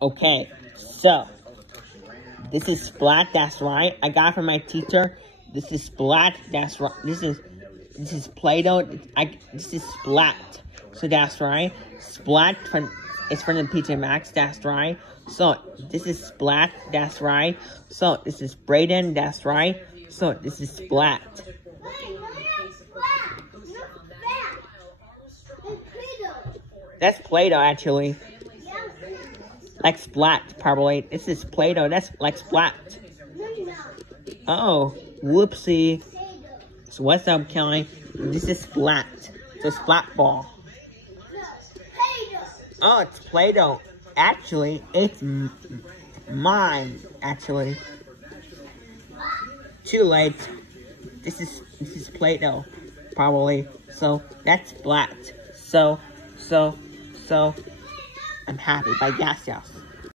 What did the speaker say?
Okay, so this is splat, that's right. I got it from my teacher. This is splat, that's right. This is Play-Doh. This is splat. So that's right. Splat is from the PJ Maxx, that's right. So this is splat, that's right. So this is Brayden, that's right. So this is splat. That's Play-Doh actually. Like splat, probably. This is Play-Doh, that's like splat. Oh, whoopsie. So what's up, Kelly? This is splat. It's a splat ball. Oh, it's Play-Doh. Actually, it's mine, actually. Too late. This is Play-Doh, probably. So, that's splat. So, I'm happy by gas house.